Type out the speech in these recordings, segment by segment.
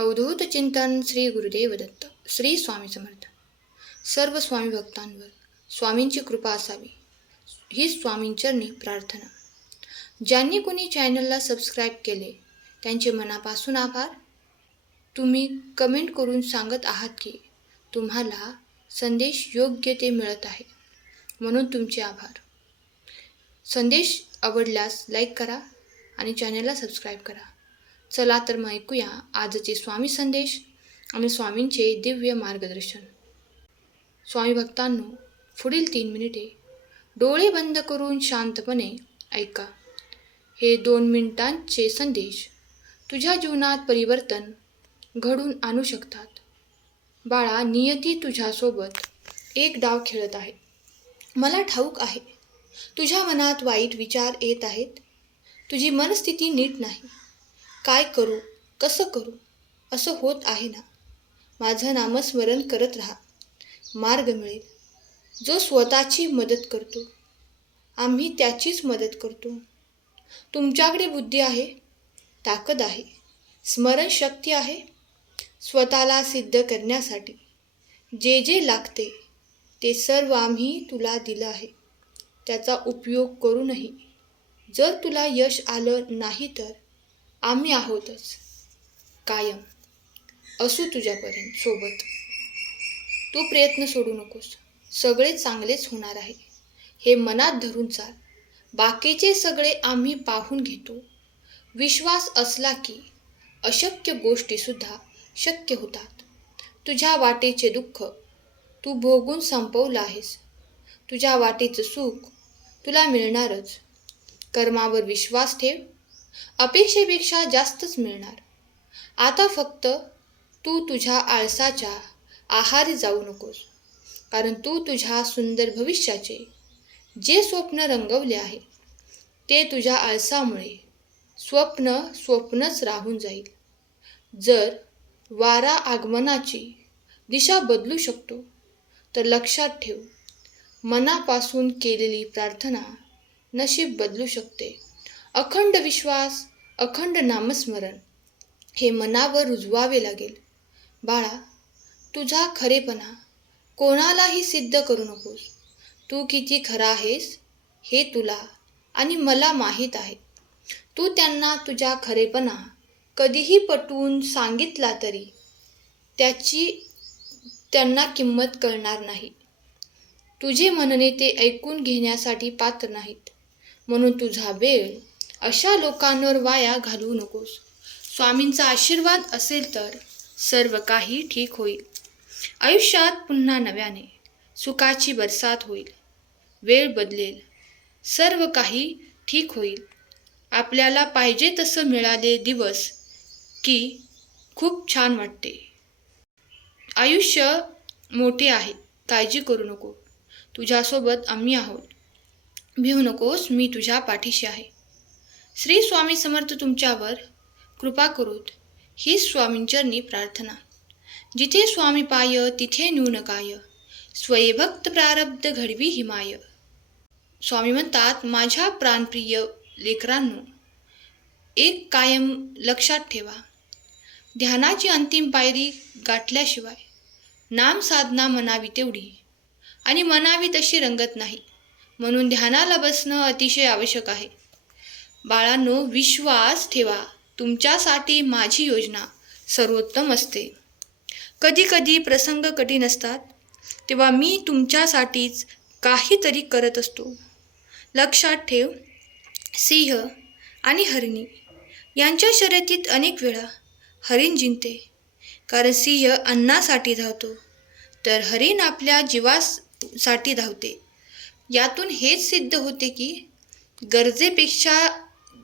अवधूत चिंतन श्री गुरुदेव दत्त. श्री स्वामी समर्थ. सर्व स्वामी भक्तांवर स्वामींची कृपा असावी ही स्वामींचरणी प्रार्थना. ज्यांनी कोणी चॅनलला सबस्क्राईब केले त्यांचे मनापासून आभार. तुम्ही कमेंट करून सांगत आहात की तुम्हाला संदेश योग्य ते मिळत आहे, म्हणून तुमचे आभार. संदेश आवडल्यास लाईक करा आणि चॅनलला सबस्क्राईब करा. चला तर मग ऐकूया आजचे स्वामी संदेश आणि स्वामींचे दिव्य मार्गदर्शन. स्वामी भक्तांनो, पुढील 3 मिनिटे डोळे बंद करून शांतपणे ऐका. हे 2 मिनिटांचे संदेश तुझ्या जीवनात परिवर्तन घडून आणू शकतात. बाळा, नियती तुझ्यासोबत एक डाव खेळत आहे. मला ठाऊक आहे, तुझ्या मनात वाईट विचार येत आहेत. तुझी मनस्थिती नीट नाही. काय करू, कसं करू असं होत आहे ना. माझं नामस्मरण करत राहा, मार्ग मिळेल. जो स्वतःची मदत करतो आम्ही त्याचीच मदत करतो. तुमच्याकडे बुद्धी आहे, ताकद आहे, स्मरणशक्ती आहे. स्वतःला सिद्ध करण्यासाठी जे जे लागते ते सर्व आम्ही तुला दिलं आहे. त्याचा उपयोग करूनही जर तुला यश आलं नाही तर आम्ही आहोतच, कायम असू तुझ्यापर्यंत सोबत. तू प्रयत्न सोडू नकोस. सगळे चांगलेच होणार आहे हे मनात धरून चाल. बाकीचे सगळे आम्ही पाहून घेतो. विश्वास असला की अशक्य गोष्टीसुद्धा शक्य होतात. तुझ्या वाटेचे दुःख तू भोगून संपवलं आहेस. तुझ्या वाटेचं सुख तुला मिळणारच. कर्मावर विश्वास ठेव. अपेक्षेपेक्षा जास्तच मिळणार. आता फक्त तू तुझ्या आळसाच्या आहारी जाऊ नकोस, कारण तू तुझ्या सुंदर भविष्याचे जे स्वप्न रंगवले आहे ते तुझ्या आळसामुळे स्वप्नच राहून जाईल. जर वारा आगमनाची दिशा बदलू शकतो तर लक्षात ठेव, मनापासून केलेली प्रार्थना नशीब बदलू शकते. अखंड विश्वास, अखंड नामस्मरण हे मनावर रुजवावे लागेल. बाळा, तुझा खरेपणा कोणालाही सिद्ध करू नकोस. तू किती खरा आहेस हे तुला आणि मला माहीत आहे. तू त्यांना तुझा खरेपणा कधीही पटवून सांगितला तरी त्याची त्यांना किंमत कळणार नाही. तुझे म्हणणे ते ऐकून घेण्यासाठी पात्र नाहीत. म्हणून तुझा वेळ अशा लोकांवर वाया घालवू नकोस. स्वामींचा आशीर्वाद असेल तर सर्व काही ठीक होईल. आयुष्यात पुन्हा नव्याने सुखाची बरसात होईल. वेळ बदलेल, सर्व काही ठीक होईल. आपल्याला पाहिजे तसं मिळाले दिवस की खूप छान वाटते. आयुष्य मोठे आहे, काळजी करू नको. तुझ्यासोबत आम्ही आहोत. भिवू नकोस, मी तुझ्या पाठीशी आहे. श्री स्वामी समर्थ तुमच्यावर कृपा करोत ही स्वामींचरणी प्रार्थना. जिथे स्वामी पाय तिथे न्यून काय, स्वयंभक्त प्रारब्ध घडवी हिमाय. स्वामी म्हणतात, माझ्या प्राणप्रिय लेकरांनो, एक कायम लक्षात ठेवा. ध्यानाची अंतिम पायरी गाठल्याशिवाय नाम साधना म्हणावी तेवढी आणि म्हणावी तशी रंगत नाही. म्हणून ध्यानाला बसणं अतिशय आवश्यक आहे. बाळांनो, विश्वास ठेवा. तुमच्यासाठी माझी योजना सर्वोत्तम असते. कधी कधी प्रसंग कठीण असतात तेव्हा मी तुमच्यासाठीच काहीतरी करत असतो. लक्षात ठेव, सिंह आणि हरिणी यांच्या शर्यतीत अनेक वेळा हरिण जिंकते, कारण सिंह अन्नासाठी धावतो तर हरिण आपल्या जीवासाठी धावते. यातून हेच सिद्ध होते की गरजेपेक्षा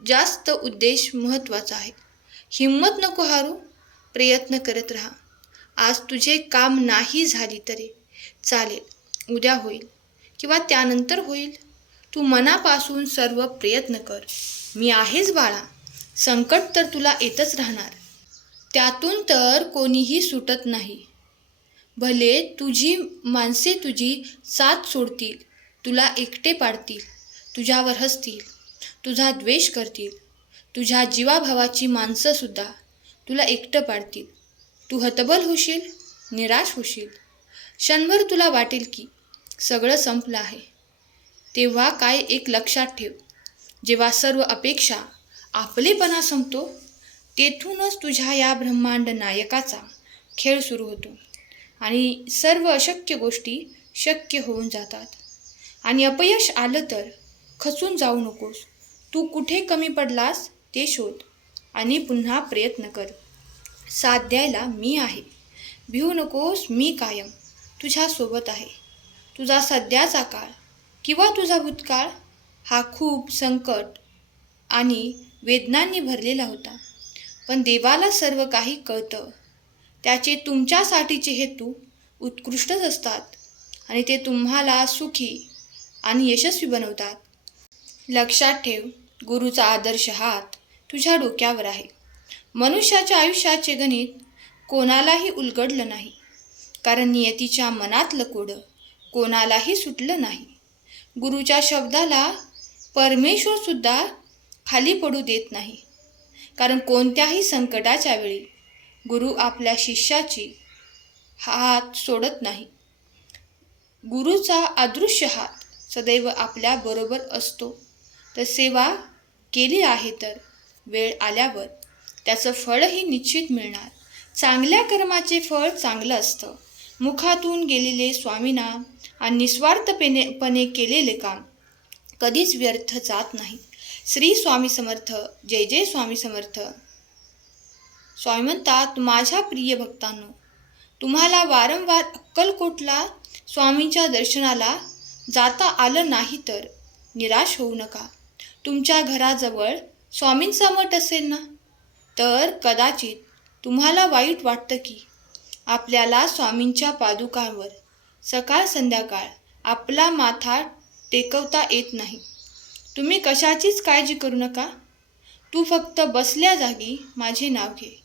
जास्त उद्देश महत्त्वाचा आहे. हिम्मत नको हारू, प्रयत्न करत राहा. आज तुझे काम नाही झाली तरी चालेल, उद्या होईल किंवा त्यानंतर होईल. तू मनापासून सर्व प्रयत्न कर. मी आहेच बाळा. संकट तर तुला येतच राहणार, त्यातून तर कोणीही सुटत नाही. भले तुझी माणसे तुझी साथ सोडतील, तुला एकटे पाडतील, तुझ्यावर हसतील, तुझा द्वेष करतील. तुझ्या जीवाभावाची माणसंसुद्धा तुला एकटं पाडतील, तू हतबल होशील, निराश होशील. क्षणभर तुला वाटेल की सगळं संपलं आहे. तेव्हा काय एक लक्षात ठेव, जेव्हा सर्व अपेक्षा, आपलेपणा संपतो, तेथूनच तुझ्या या ब्रह्मांड नायकाचा खेळ सुरू होतो आणि सर्व अशक्य गोष्टी शक्य होऊन जातात. आणि अपयश आलं तर खचून जाऊ नकोस. तू कुठे कमी पडलास ते शोध आणि पुन्हा प्रयत्न कर. साथ द्यायला मी आहे. भिवू नकोस, मी कायम तुझ्यासोबत आहे. तुझा सध्याचा काळ किंवा तुझा भूतकाळ हा खूप संकट आणि वेदनांनी भरलेला होता, पण देवाला सर्व काही कळतं. त्याचे तुमच्यासाठीचे हेतू उत्कृष्टच असतात आणि ते तुम्हाला सुखी आणि यशस्वी बनवतात. लक्षात ठेव, गुरुचा आदर्श हात तुझ्या डोक्यावर आहे. मनुष्याच्या आयुष्याचे गणित कोणालाही उलगडलं नाही, कारण नियतीच्या मनातलं कोडं कोणालाही सुटलं नाही. गुरुच्या शब्दाला परमेश्वरसुद्धा खाली पडू देत नाही, कारण कोणत्याही संकटाच्या वेळी गुरु आपल्या शिष्याची हात सोडत नाही. गुरुचा अदृश्य हात सदैव आपल्याबरोबर असतो. तर सेवा केली आहे तर वेळ आल्यावर त्याचं फळही निश्चित मिळणार. चांगल्या कर्माचे फळ चांगलं असतं. मुखातून गेलेले स्वामीनाम आणि निस्वार्थपणे केलेले काम कधीच व्यर्थ जात नाही. श्री स्वामी समर्थ. जय जय स्वामी समर्थ. स्वामी म्हणतात, माझ्या प्रिय भक्तांनो, तुम्हाला वारंवार अक्कलकोटला स्वामींच्या दर्शनाला जाता आलं नाही तर निराश होऊ नका. तुमच्या घराजवळ स्वामींचा मठ असेल ना, तर कदाचित तुम्हाला वाईट वाटतं की आपल्याला स्वामींच्या पादुकांवर सकाळ संध्याकाळ आपला माथा टेकवता येत नाही. तुम्ही कशाचीच काळजी करू नका. तू फक्त बसल्या जागी माझे नाव घे.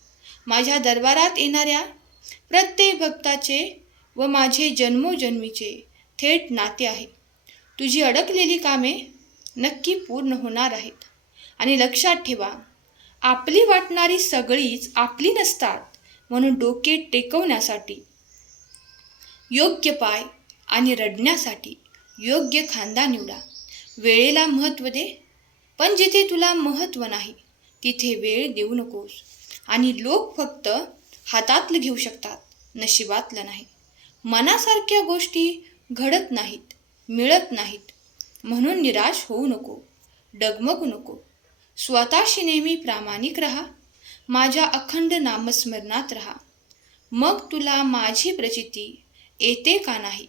माझ्या दरबारात येणाऱ्या प्रत्येक भक्ताचे व माझे जन्मोजन्मीचे थेट नाते आहे. तुझी अडकलेली कामे नक्की पूर्ण होणार आहेत. आणि लक्षात ठेवा, आपली वाटणारी सगळीच आपली नसतात. म्हणून डोके टेकवण्यासाठी योग्य पाय आणि रडण्यासाठी योग्य खांदा निवडा. वेळेला महत्त्व दे, पण जिथे तुला महत्त्व नाही तिथे वेळ देऊ नकोस. आणि लोक फक्त हातातलं घेऊ शकतात, नशिबातलं नाही. मनासारख्या गोष्टी घडत नाहीत, मिळत नाहीत. म्हणून निराश होऊ नको, डगमगू नको. स्वतःशी नेहमी प्रामाणिक रहा. माझ्या अखंड नामस्मरणात रहा. मग तुला माझी प्रचिती येते का नाही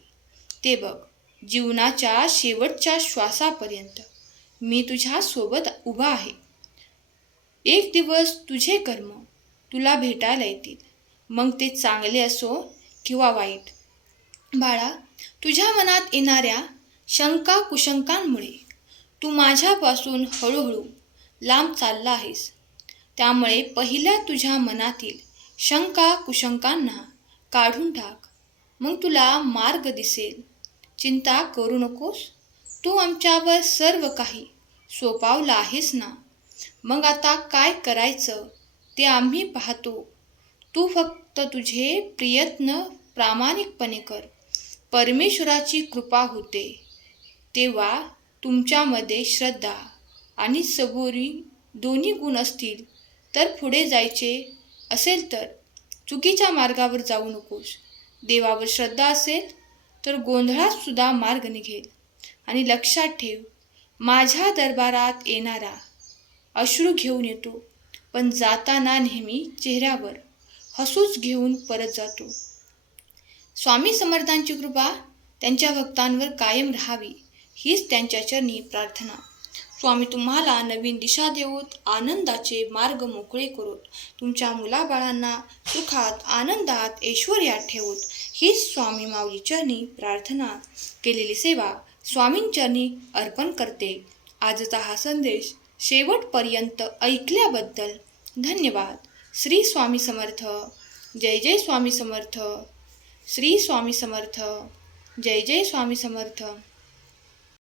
ते बघ. जीवनाच्या शेवटच्या श्वासापर्यंत मी तुझ्या सोबत उभा आहे. एक दिवस तुझे कर्म तुला भेटायला येतील, मग ते चांगले असो किंवा वाईट. बाळा, तुझ्या मनात येणाऱ्या शंका कुशंकांमुळे तू माझ्यापासून हळूहळू लांब चालला आहेस. त्यामुळे पहिल्या तुझ्या मनातील शंका कुशंकांना काढून टाक, मग तुला मार्ग दिसेल. चिंता करू नकोस. तू आमच्यावर सर्व काही सोपवलं आहेस ना, मग आता काय करायचं ते आम्ही पाहतो. तू फक्त तुझे प्रयत्न प्रामाणिकपणे कर. परमेश्वराची कृपा होते तेव्हा तुमच्यामध्ये श्रद्धा आणि सबुरी दोन्ही गुण असतील तर पुढे जायचे असेल तर चुकीच्या मार्गावर जाऊ नकोस. देवावर श्रद्धा असेल तर गोंधळात सुद्धा मार्ग निघेल. आणि लक्षात ठेव, माझ्या दरबारात येणारा अश्रू घेऊन येतो, पण जाताना नेहमी चेहऱ्यावर हसूच घेऊन परत जातो. स्वामी समर्थांची कृपा त्यांच्या भक्तांवर कायम राहावी, हीच त्यांच्या चरणी प्रार्थना. स्वामी तुम्हाला नवीन दिशा देवोत, आनंदाचे मार्ग मोकळे करोत, तुमच्या मुलाबाळांना सुखात आनंदात ऐश्वर्यात ठेवोत, हीच स्वामी माऊली चरणी प्रार्थना. केलेली सेवा स्वामींचरणी अर्पण करते. आजचा हा संदेश शेवटपर्यंत ऐकल्याबद्दल धन्यवाद. श्री स्वामी समर्थ. जय जय स्वामी समर्थ. श्री स्वामी समर्थ. जय जय स्वामी समर्थ.